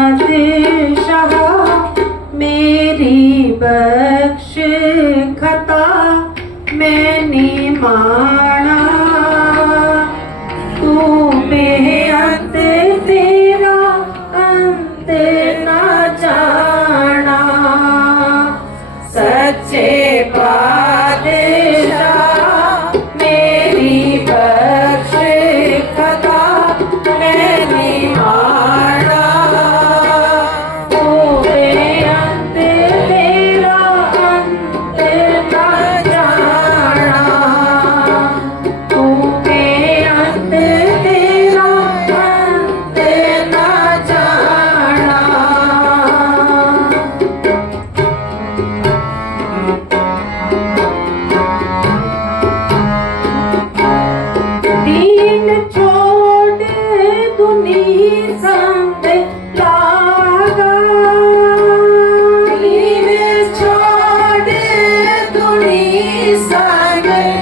बादशाह मेरी बख्श खता मैंने माँ Amen.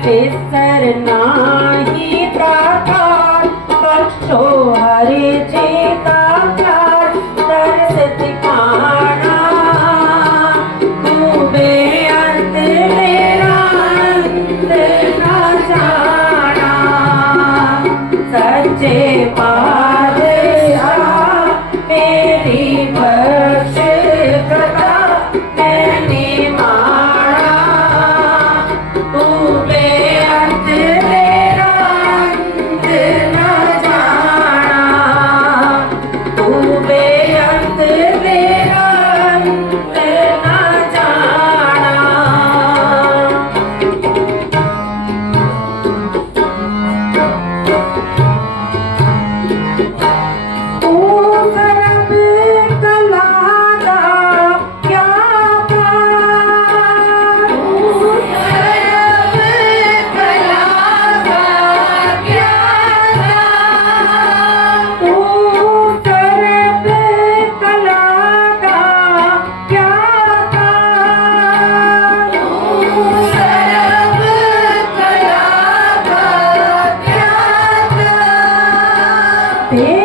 इस तरह happy.